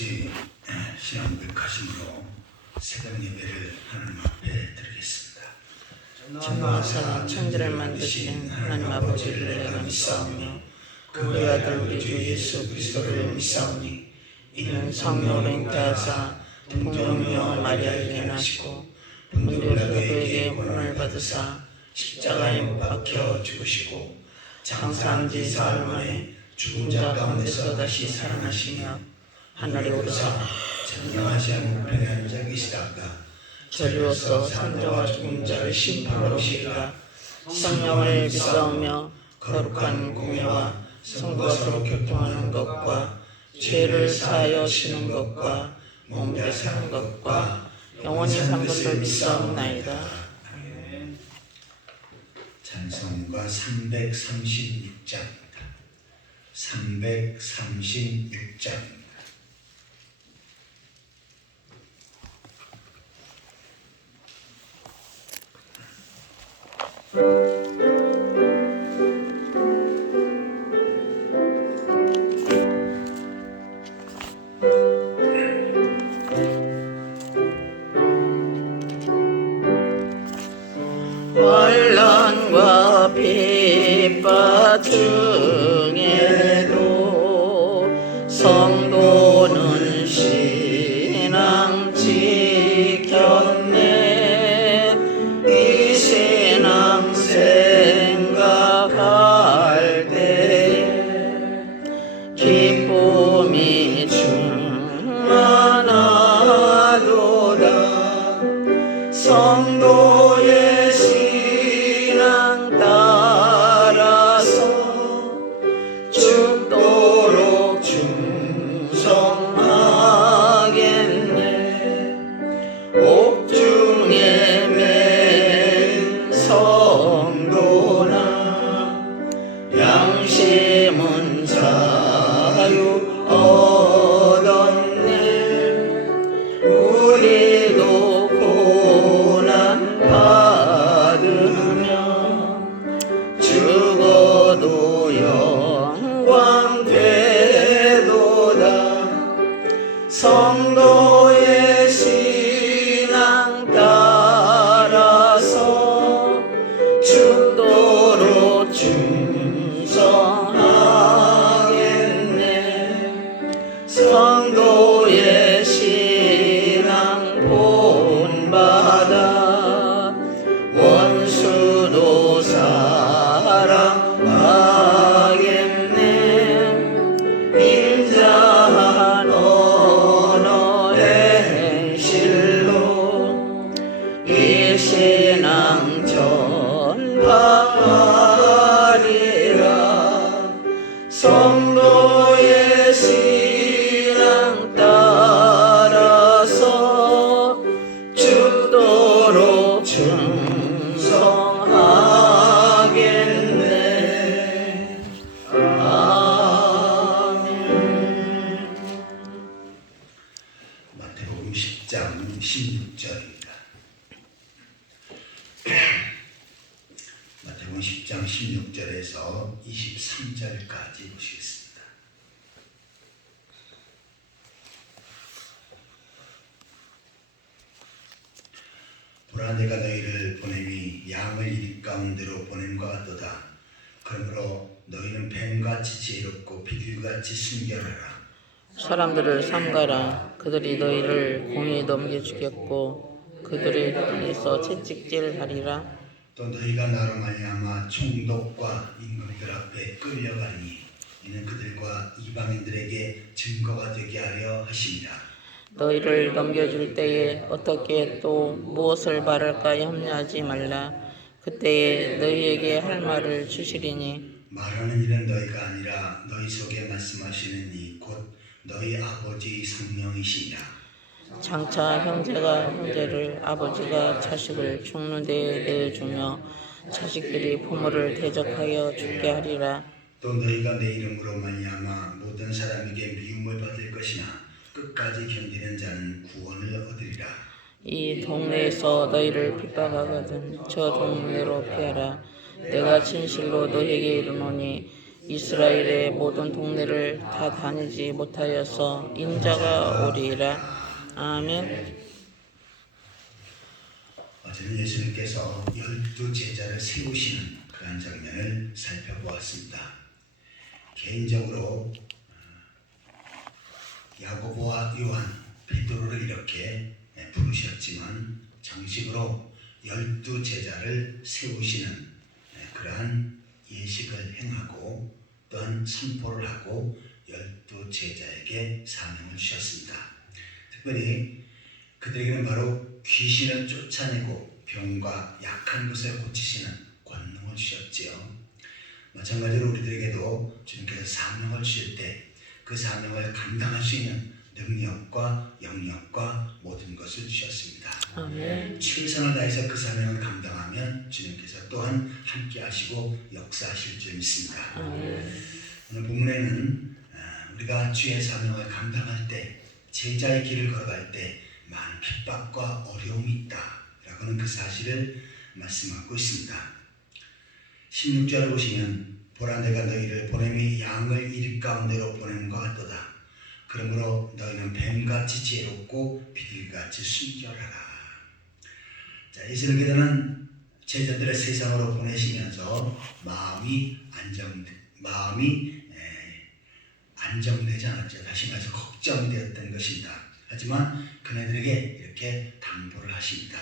같이 신앙 고백하심으로 새벽 예배를 하나님 앞에 드리겠습니다. 전능하사 천지를 만드신 하나님 아버지를 내가 믿사오며 그의 아들 우리 주 예수 그리스도를 믿사오니 이는 성령으로 잉태하사 동정녀 마리아에게 나시고 본디오 빌라도에게 혼을 받으사 십자가에 못 박혀 죽으시고 장사한 지 사흘 만에 죽은 자 가운데서 다시 살아나시며 하늘에 오르사 전능하시 우편에 앉아 계시다가 저리로서 산자와 죽은 자를 심판하러 오시리라. 성령을 믿사오며 거룩한 공예와 성도가 서로 교통하는 것과 죄를 사하여 쉬는 것과 몸에 사는 것과 영원히 산 것을 믿사옵나이다. 찬송가 336장입니다. 336장입니다. 환난과 핍박 중에도 성도는 신앙 지켰네. 이 신앙 생각할 때 기쁨이 충만하도다. 성도의 신앙 따라서 죽도록 충성하겠네. 옥중에 맨 성도나 양심은 자유 얻었네. 우리도 고난 받으며 죽어도 영광 되도다. 성도의 신앙 따라서 죽도록 충성하겠네. 성도의 신앙 본받아 원수도 사랑하겠네. 인자한 언어 행실로 이 신앙 전파하리라. 성도의 신앙 따라서 죽도록 충성하겠네. 아멘. 마태복음 10장 16절입니다. 마태복음 10장 16절에서 23절까지 보시겠습니다. 보라 내가 너희를 보냄이 양을 일 가운데로 보냄과 같도다. 그러므로 너희는 뱀같이 지혜롭고 비둘기같이 순결하라. 사람들을 삼가라. 그들이 너희를 공에 넘겨 주겠고 그들의 땅에서 채찍질하리라. 또 너희가 나로 말미암아 총독과 임금들 앞에 끌려가니 이는 그들과 이방인들에게 증거가 되게 하려 하심이라. 너희를 넘겨줄 때에 어떻게 또 무엇을 말할까 염려하지 말라. 그때에 너희에게 할 말을 주시리니 말하는 일은 너희가 아니라 너희 속에 말씀하시는 이 곧 너희 아버지 성령이시니라. 장차 형제가 형제를 아버지가 자식을 죽는 데에 내어주며 자식들이 부모를 대적하여 죽게 하리라. 또 너희가 내 이름으로 말미암아 모든 사람에게 미움을 받을 것이나 끝까지 견디는 자는 구원을 얻으리라. 이 동네에서 너희를 핍박하거든 저 동네로 피하라. 내가 진실로 너희에게 이르노니 이스라엘의 모든 동네를 다 다니지 못하여서 인자가 오리라. 아멘. 어제는 예수님께서 12제자를 세우시는 그런 장면을 살펴보았습니다. 개인적으로 야고보와 요한, 베드로를 이렇게 부르셨지만 정식으로 12제자를 세우시는 그러한 예식을 행하고 또한 선포를 하고 12제자에게 사명을 주셨습니다. 특별히 그들에게는 바로 귀신을 쫓아내고 병과 약한 것을 고치시는 권능을 주셨지요. 마찬가지로 우리들에게도 주님께서 사명을 주실 때 그 사명을 감당할 수 있는 능력과 영역과 모든 것을 주셨습니다. 아멘. 최선을 다해서 그 사명을 감당하면 주님께서 또한 함께 하시고 역사하실 줄 믿습니다. 아멘. 오늘 본문에는 우리가 주의 사명을 감당할 때, 제자의 길을 걸어갈 때 많은 핍박과 어려움이 있다라고는 그 사실을 말씀하고 있습니다. 16절을 보시면 보라 내가 너희를 보냄이 양을 이리 가운데로 보낸 것 같도다. 그러므로 너희는 뱀같이 지혜롭고 비둘기같이 순결하라. 자, 예수님께서는 제자들을 세상으로 보내시면서 마음이 안정되지 않았죠. 다시 말해서 걱정되었던 것입니다. 하지만 그네들에게 이렇게 당부를 하십니다.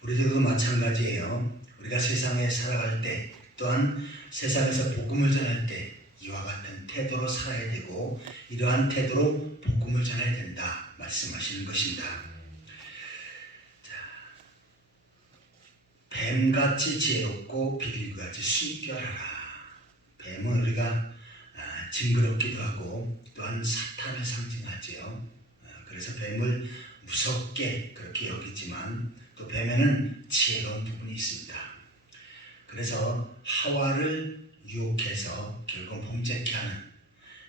우리들도 마찬가지예요. 우리가 세상에 살아갈 때 또한 세상에서 복음을 전할 때 이와 같은 태도로 살아야 되고 이러한 태도로 복음을 전해야 된다 말씀하시는 것입니다. 자, 뱀같이 지혜롭고 비둘기같이 순결하라. 뱀은 우리가 징그럽기도 하고 또한 사탄을 상징하지요. 그래서 뱀을 무섭게 그렇게 여기지만 또 뱀에는 지혜로운 부분이 있습니다. 그래서 하와를 유혹해서 결국 범죄케 하는,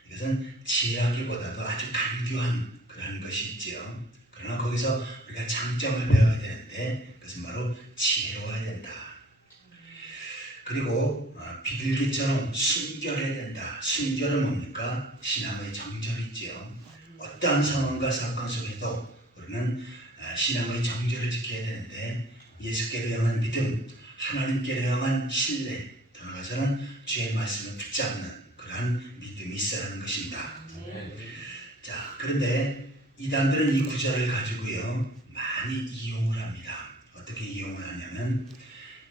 이것은 지혜하기보다도 아주 강교한 그런 것이 있지요. 그러나 거기서 우리가 장점을 배워야 되는데 그것은 바로 지혜로워야 된다. 그리고 비둘기처럼 순결해야 된다. 순결은 뭡니까? 신앙의 정절이지요. 어떠한 상황과 사건 속에도 우리는 신앙의 정절을 지켜야 되는데 예수께로 향한 믿음, 하나님께로 향한 신뢰, 더 나아가서는 주의 말씀을 붙잡는 그러한 믿음이 있어야 하는 것입니다. 자, 그런데 이단들은 이 구절을 가지고요 많이 이용을 합니다. 어떻게 이용을 하냐면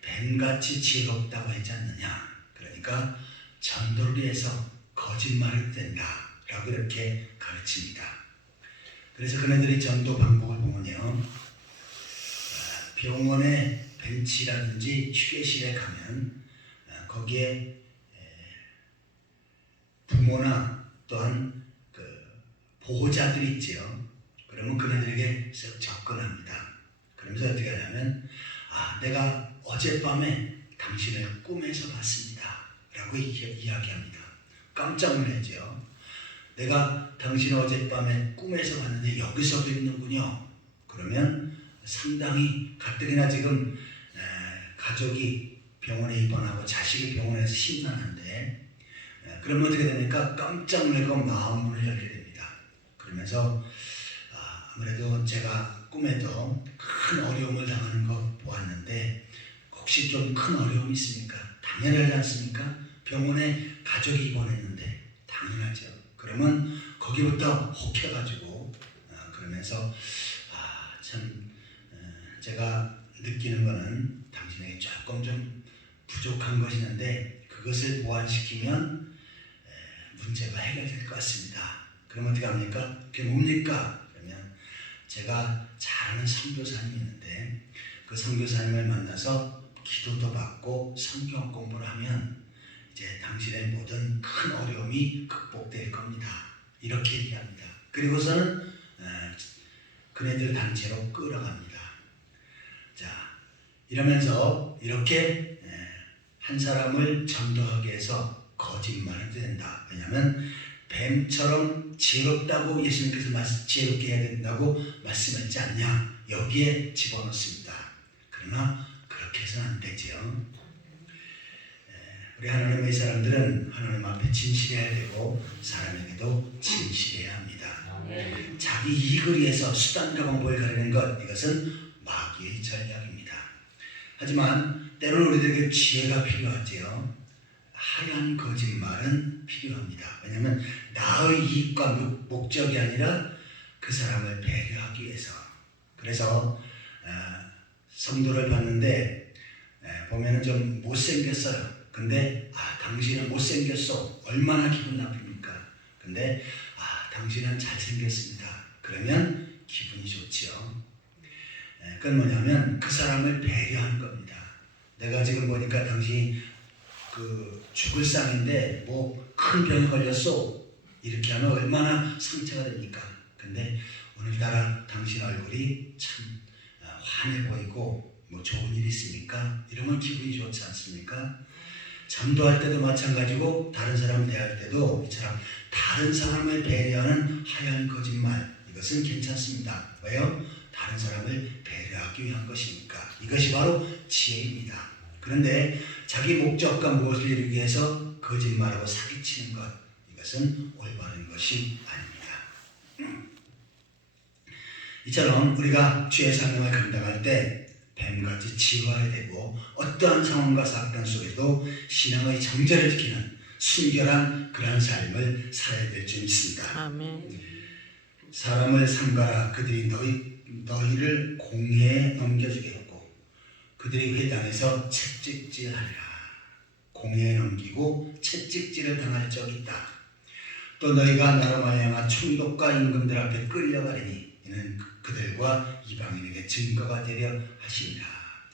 뱀같이 지혜롭다고 하지 않느냐, 그러니까 전도를 위해서 거짓말을 된다 라고 이렇게 가르칩니다. 그래서 그네들이 전도 방법을 보면요, 병원에 벤치라든지 휴게실에 가면 거기에 부모나 또한 그 보호자들이 있지요. 그러면 그네들에게 쓱 접근합니다. 그러면서 어떻게 하냐면 내가 어젯밤에 당신을 꿈에서 봤습니다 라고 이야기합니다. 깜짝 놀라죠. 내가 당신을 어젯밤에 꿈에서 봤는데 여기서도 있는군요. 그러면 상당히 가뜩이나 지금 가족이 병원에 입원하고 자식이 병원에서 심란한데 그러면 어떻게 됩니까? 깜짝 놀라고 마음문을 열게 됩니다. 그러면서 아무래도 제가 꿈에도 큰 어려움을 당하는 거 보았는데 혹시 좀 큰 어려움이 있습니까? 당연하지 않습니까? 병원에 가족이 입원했는데 당연하죠. 그러면 거기부터 혹해가지고 그러면서 참 제가 느끼는 거는 당신에게 조금 좀 부족한 것이 있는데 그것을 보완시키면 문제가 해결될 것 같습니다. 그럼 어떻게 합니까? 그게 뭡니까? 그러면 제가 잘 아는 선교사님이 있는데 그 선교사님을 만나서 기도도 받고 성경 공부를 하면 이제 당신의 모든 큰 어려움이 극복될 겁니다. 이렇게 얘기합니다. 그리고서는 그네들 단체로 끌어갑니다. 자, 이러면서 이렇게 한 사람을 전도하기 위해서 거짓말을 된다. 왜냐하면 뱀처럼 지혜롭다고 예수님께서 지혜롭게 해야 된다고 말씀했지 않냐, 여기에 집어넣습니다. 그러나 그렇게 해서는 안 되죠. 우리 하나님의 사람들은 하나님 앞에 진실해야 되고 사람에게도 진실해야 합니다. 자기 이익을 위해서 수단과 방법을 가리는 것, 이것은 마귀의 전략입니다. 하지만 때로는 우리들에게 지혜가 필요하지요. 하얀 거짓말은 필요합니다. 왜냐하면 나의 이익과 목적이 아니라 그 사람을 배려하기 위해서. 그래서 성도를 봤는데 보면은 좀 못생겼어요. 근데 당신은 못생겼어. 얼마나 기분 나쁩니까? 근데 당신은 잘생겼습니다. 그러면 기분이 좋지요. 그건 뭐냐면 그 사람을 배려하는 겁니다. 내가 지금 보니까 당신이 죽을 상인데 뭐 큰 병에 걸렸어. 이렇게 하면 얼마나 상처가 됩니까? 근데 오늘따라 당신 얼굴이 참 환해 보이고 뭐 좋은 일 있습니까? 이러면 기분이 좋지 않습니까? 전도할 때도 마찬가지고 다른 사람 대할 때도 이처럼 다른 사람을 배려하는 하얀 거짓말, 이것은 괜찮습니다. 왜요? 다른 사람을 배려하기 위한 것이니까. 이것이 바로 지혜입니다. 그런데 자기 목적과 무엇을 이루기 위해서 거짓말하고 사기치는 것, 이것은 올바른 것이 아닙니다. 이처럼 우리가 주의 사명을 감당할 때 뱀같이 지혜해야 되고 어떠한 상황과 사건 속에도 신앙의 정절을 지키는 순결한 그런 삶을 살아야 될 줄 믿습니다. 아멘. 사람을 삼가라. 그들이 너희를 공회에 넘겨주겠고 그들이 회당에서 채찍질하리라. 공회에 넘기고 채찍질을 당할 적이 있다. 또 너희가 나로 말미암아 총독과 임금들 앞에 끌려가리니 이는 그들과 이방인에게 증거가 되려 하시니라.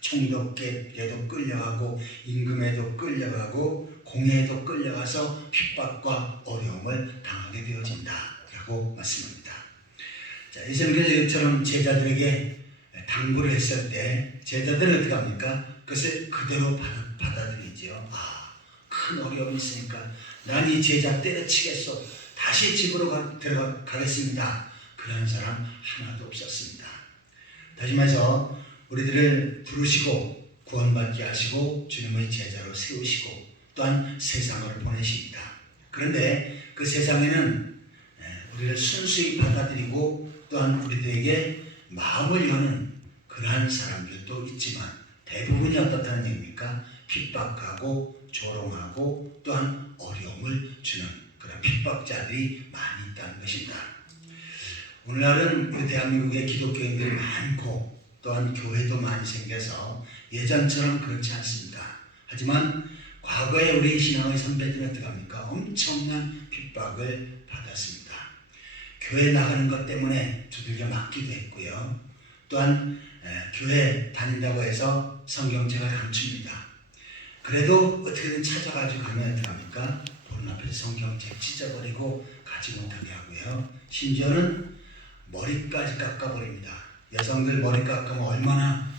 총독에게도 끌려가고 임금에도 끌려가고 공회에도 끌려가서 핍박과 어려움을 당하게 되어진다 라고 말씀합니다. 자, 이처럼 제자들에게 당부를 했을 때 제자들은 어떻게 합니까? 그것을 그대로 받아들이지요. 큰 어려움이 있으니까 난 이 제자 때려치겠어. 다시 집으로 가겠습니다. 그런 사람 하나도 없었습니다. 다시 말해서 우리들을 부르시고 구원받게 하시고 주님의 제자로 세우시고 또한 세상으로 보내십니다. 그런데 그 세상에는 우리를 순수히 받아들이고 또한 우리들에게 마음을 여는 그러한 사람들도 있지만 대부분이 어떻다는 얘기입니까? 핍박하고 조롱하고 또한 어려움을 주는 그런 핍박자들이 많이 있다는 것입니다. 오늘날은 우리 대한민국에 기독교인들이 많고 또한 교회도 많이 생겨서 예전처럼 그렇지 않습니다. 하지만 과거에 우리 신앙의 선배들은 어떻게 합니까? 엄청난 핍박을 받았습니다. 교회 나가는 것 때문에 두들겨 맞기도 했고요. 또한 교회 다닌다고 해서 성경책을 감춥니다. 그래도 어떻게든 찾아가지고 가면 어떻게 합니까? 보는 앞에서 성경책 찢어버리고 가지 못하게 하고요. 심지어는 머리까지 깎아버립니다. 여성들 머리 깎으면 얼마나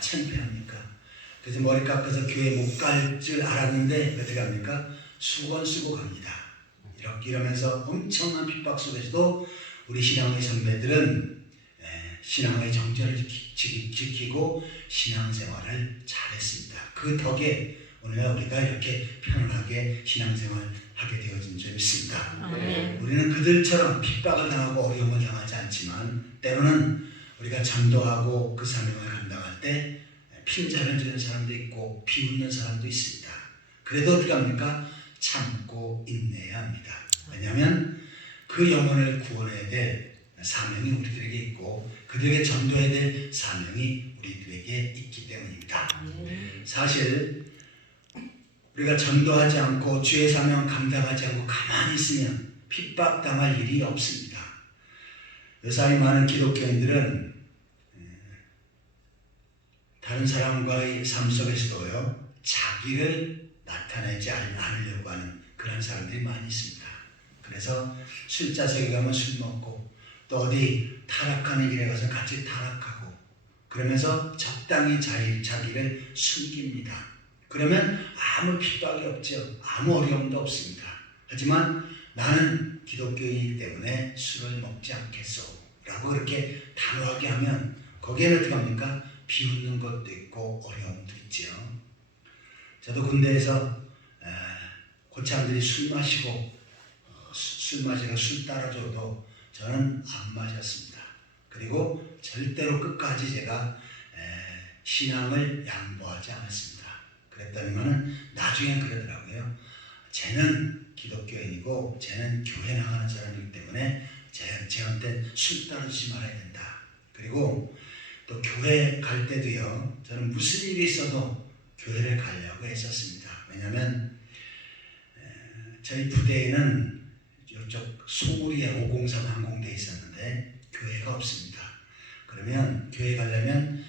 창피합니까? 그래서 머리 깎아서 교회 못 갈 줄 알았는데 어떻게 합니까? 수건 쓰고 갑니다. 이러면서 엄청난 핍박 속에서도 우리 신앙의 선배들은 신앙의 정절을 지키고 신앙생활을 잘했습니다. 그 덕에 오늘날 우리가 이렇게 편안하게 신앙생활을 하게 되어진 줄 믿습니다. 우리는 그들처럼 핍박을 당하고 어려움을 당하지 않지만 때로는 우리가 전도하고 그 사명을 감당할 때 핀잔을 주는 사람도 있고 비웃는 사람도 있습니다. 그래도 어떻게 합니까? 참고 인내해야 합니다. 왜냐하면 그 영혼을 구원해야 될 사명이 우리들에게 있고 그들에게 전도해야 될 사명이 우리들에게 있기 때문입니다. 사실 우리가 전도하지 않고 주의 사명 감당하지 않고 가만히 있으면 핍박당할 일이 없습니다. 요사이 많은 기독교인들은 다른 사람과의 삶 속에서도요 자기를 나타내지 않으려고 하는 그런 사람들이 많이 있습니다. 그래서 술자석에 가면 술 먹고 또 어디 타락하는 길에 가서 같이 타락하고 그러면서 적당히 자기를 숨깁니다. 그러면 아무 핍박이 없죠. 아무 어려움도 없습니다. 하지만 나는 기독교인이기 때문에 술을 먹지 않겠소 라고 그렇게 단호하게 하면 거기에는 어떻게 합니까? 비웃는 것도 있고 어려움도 있죠. 저도 군대에서 고참들이 술 마시고 술 따라줘도 저는 안 마셨습니다. 그리고 절대로 끝까지 제가 신앙을 양보하지 않았습니다. 그랬더니만은 나중에 그러더라고요. 쟤는 기독교인이고 쟤는 교회 나가는 사람이기 때문에 쟤한테 술 따라주지 말아야 된다. 그리고 또 교회 갈 때도요. 저는 무슨 일이 있어도 교회를 가려고 했었습니다. 왜냐하면 저희 부대에는 이쪽 소구리에 503 항공대에 있었는데 교회가 없습니다. 그러면 교회 가려면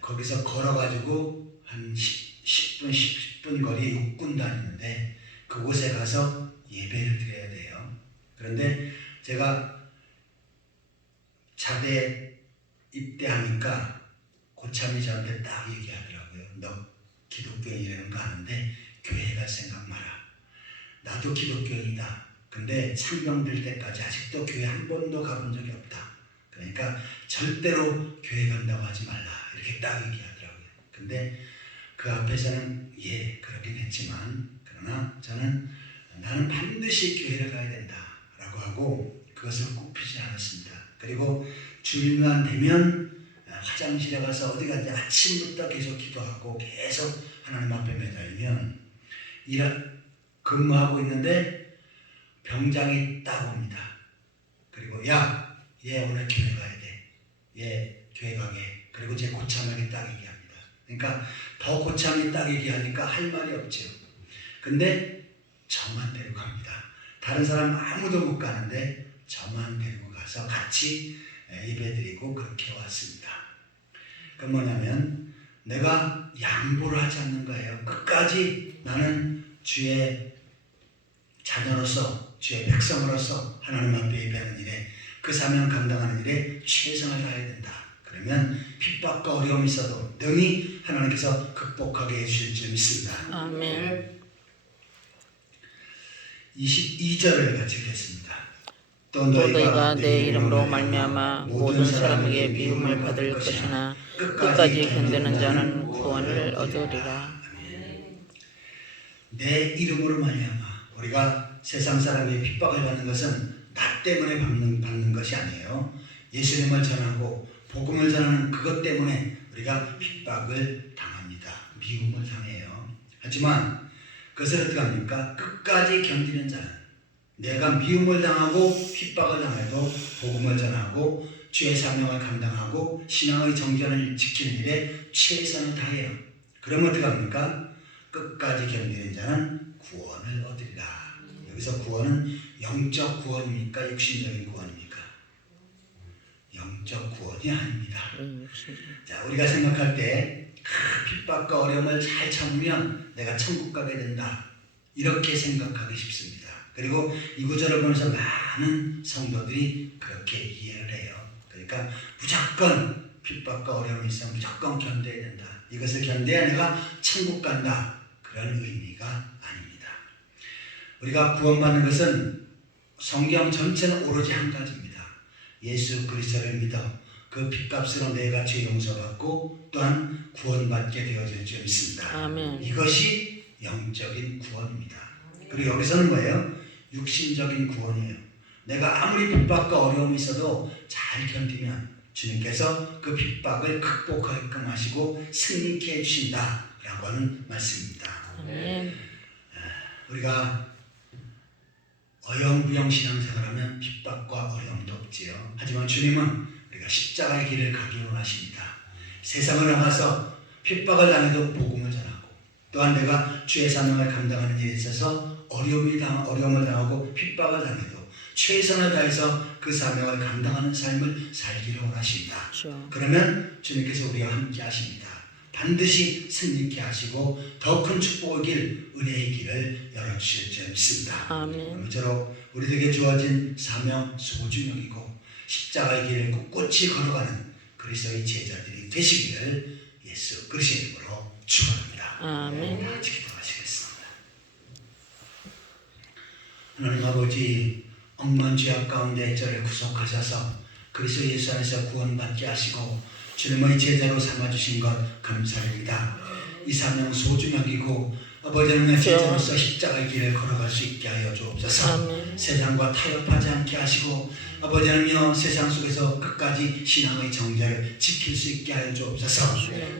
거기서 걸어가지고 한 10분 거리 육군 다니는데 그곳에 가서 예배를 드려야 돼요. 그런데 제가 자대 입대하니까 고참이 저한테 딱 얘기하더라고요. 너 기독교인이라는 거 아는데 교회 갈 생각 마라. 나도 기독교인이다. 근데 상병들 때까지 아직도 교회 한 번도 가본 적이 없다. 그러니까 절대로 교회 간다고 하지 말라. 이렇게 딱 얘기하더라고요. 근데 그 앞에서는 예 그러긴 했지만 그러나 나는 반드시 교회를 가야 된다 라고 하고 그것을 굽히지 않았습니다. 그리고 주일만 되면 화장실에 가서 어디 가든지 아침부터 계속 기도하고 계속 하나님 앞에 매달리면 근무하고 있는데 병장이 딱 옵니다. 그리고 야, 얘 오늘 교회 가야 돼. 얘 교회 가게. 그리고 제 고참에게 딱 얘기합니다. 그러니까 더 고참이 딱 얘기하니까 할 말이 없죠. 근데 저만 데리고 갑니다. 다른 사람 아무도 못 가는데 저만 데리고 가서 같이 예배드리고 그렇게 왔습니다. 그 뭐냐면 내가 양보를 하지 않는 거예요. 끝까지 나는 주의 자녀로서 주의 백성으로서 하나님 앞에 예배하는 일에 그 사명 감당하는 일에 최선을 다해야 된다. 그러면 핍박과 어려움이 있어도 능히 하나님께서 극복하게 해주실 줄 믿습니다. 아멘. 22절을 같이 읽겠습니다. 또 너희가 내 이름으로 말미암아 모든 사람에게 미움을 받을 것이나 끝까지 견디는 자는 구원을 얻으리라. 내 이름으로 말미암아 우리가 세상 사람이 핍박을 받는 것은 나 때문에 받는 것이 아니에요. 예수님을 전하고 복음을 전하는 그것 때문에 우리가 핍박을 당합니다. 미움을 당해요. 하지만 그것을 어떻게 합니까? 끝까지 견디는 자는 내가 미움을 당하고 핍박을 당해도 복음을 전하고 주의 사명을 감당하고 신앙의 정전을 지키는 일에 최선을 다해요. 그럼 어떻게 합니까? 끝까지 견디는 자는 구원을 얻으리라. 여기서 구원은 영적 구원입니까? 육신적인 구원입니까? 영적 구원이 아닙니다. 자, 우리가 생각할 때 핍박과 어려움을 잘 참으면 내가 천국 가게 된다. 이렇게 생각하기 쉽습니다. 그리고 이 구절을 보면서 많은 성도들이 그렇게 이해를 해요. 그러니까 무조건 핍박과 어려움이 있으면 무조건 견뎌야 된다. 이것을 견뎌야 내가 천국 간다. 그런 의미가 아닙니다. 우리가 구원받는 것은 성경 전체는 오로지 한 가지입니다. 예수 그리스도를 믿어 그 핏값으로 내가 죄 용서받고 또한 구원받게 되어질 줄 믿습니다. 아멘. 이것이 영적인 구원입니다. 그리고 여기서는 뭐예요? 육신적인 구원이에요. 내가 아무리 핍박과 어려움이 있어도 잘 견디면 주님께서 그 핍박을 극복하게끔 하시고 승리케 해주신다라고 하는 말씀입니다. 아멘. 우리가 어영부영 신앙생활하면 핍박과 어려움도 없지요. 하지만 주님은 우리가 십자가의 길을 가기 원하십니다. 세상을 나가서 핍박을 당해도 복음을 전하고 또한 내가 주의 사명을 감당하는 일에 있어서 어려움을 당하고 핍박을 당해도 최선을 다해서 그 사명을 감당하는 삶을 살기를 원하십니다. 그렇죠. 그러면 주님께서 우리와 함께 하십니다. 반드시 승리케 하시고 더 큰 축복의 길, 은혜의 길을 열어주실 줄 믿습니다. 아멘. 아무쪼록 우리에게 주어진 사명 소중형이고 십자가의 길을 꿋꿋이 걸어가는 그리스도의 제자들이 되시기를 예수 그리스도의 이름으로 축원합니다. 아멘. 같이 기도하시겠습니다. 하나님 아버지, 억만 죄악 가운데 저를 구속하셔서 그리스도 예수 안에서 구원받게 하시고 주님의 제자로 삼아주신 것 감사합니다. 이 사명 소중하기고 아버지 하나님 진짜로서 십자가의 길을 걸어갈 수 있게 하여 주옵소서. 아멘. 세상과 타협하지 않게 하시고 아버지 하나님 세상 속에서 끝까지 신앙의 정절을 지킬 수 있게 하여 주옵소서.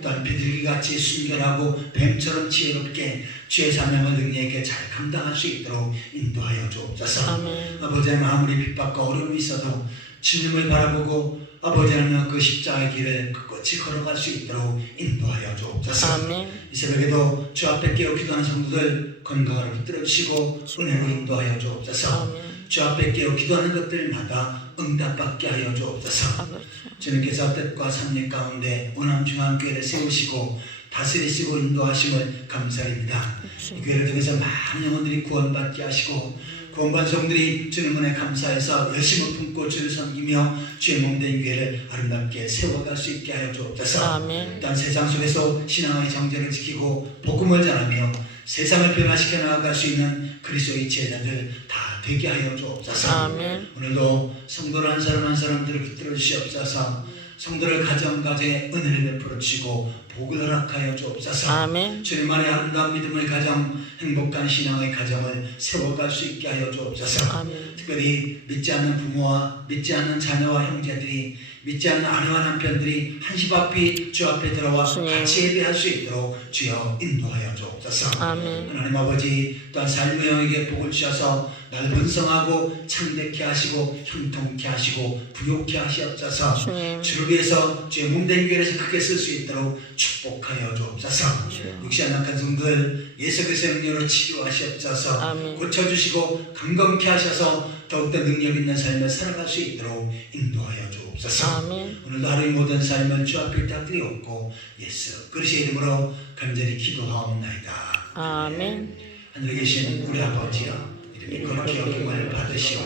또한 비둘기같이 순결하고 뱀처럼 지혜롭게 주의 사명을 능력있게 잘 감당할 수 있도록 인도하여 주옵소서. 아멘. 아버지 하나님 아무리 핍박과 어려움이 있어도 주님을 바라보고 아버지 하나님 그 십자가의 길을 끝까지 걸어갈 수 있도록 인도하여 주옵소서. 아멘. 이 새벽에도 주 앞에 깨어 기도하는 성도들 건강을 붙들어 주시고 은혜로 인도하여 주옵소서. 아멘. 주 앞에 깨어 기도하는 것들마다 응답받게 하여 주옵소서. 아버지. 주님께서 뜻과 섭리 가운데 원암중앙교회를 세우시고 다스리시고 인도하심을 감사합니다. 이 교회를 통해서 많은 영혼들이 구원받게 하시고 구원받은 성들이 주님 은혜 감사해서 열심을 품고 주를 섬기며 주의 몸된 교회를 아름답게 세워갈 수 있게 하여 주옵소서. 아멘. 또한 세상 속에서 신앙의 정절을 지키고 복음을 전하며 세상을 변화시켜 나아갈 수 있는 그리스도의 제자들 다 되게 하여 주옵소서. 아멘. 오늘도 성도를 한 사람 한 사람들을 붙들어 주시옵소서. 성도를 가정가정에 은혜를 베풀어 주시고 복을 허락하여 주옵소서. 아멘. 주님만의 아름다운 믿음의 가정, 행복한 신앙의 가정을 세워갈 수 있게 하여 주옵소서. 아멘. 특별히 믿지 않는 부모와 믿지 않는 자녀와 형제들이 믿지 않는 아내와 남편들이 한시바삐 주 앞에 들어와 같이 예배할 수 있도록 주여 인도하여 주옵소서. 아멘. 하나님 아버지 또한 삶의 영에게 복을 주셔서 나를 번성하고 창대케 하시고 형통케 하시고 부욕케 하시옵소서. 주님. 주를 위해서 주의 몸된 교회에서 크게 쓸 수 있도록 축복하여 주옵소서. 육시 안락한 성도들 예수 그리스도의 능력으로 치료하시옵소서. 아멘. 고쳐주시고 강건케 하셔서 더욱더 능력 있는 삶을 살아갈 수 있도록 인도하여 주옵소서. 아멘. 오늘도 하루의 모든 삶을 주 앞에 부탁드리옵고 예수 그리스도의 이름으로 간절히 기도하옵나이다. 아멘. 하늘에 계신 우리 아버지여 이름이 거룩히 여김을 받으시오.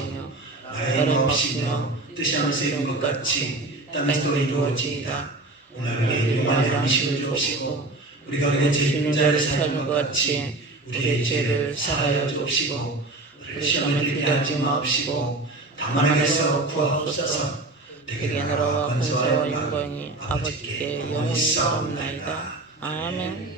나라의 없이며 뜻이 하늘에서 이룬 것 같이 땅에서도 이루어지이다. 오늘 우리에게 일용할 양식을 주옵시고 우리가 우리의 죄인 자를 사하는 것 같이 우리의 죄를 사하여 주옵시고 우리를 시험에 들게 하지 마옵시고 다만 악에서 구하옵소서. 대개 나라와 권세와 영광이 아버지께 영원히 있사옵나이다. 아멘.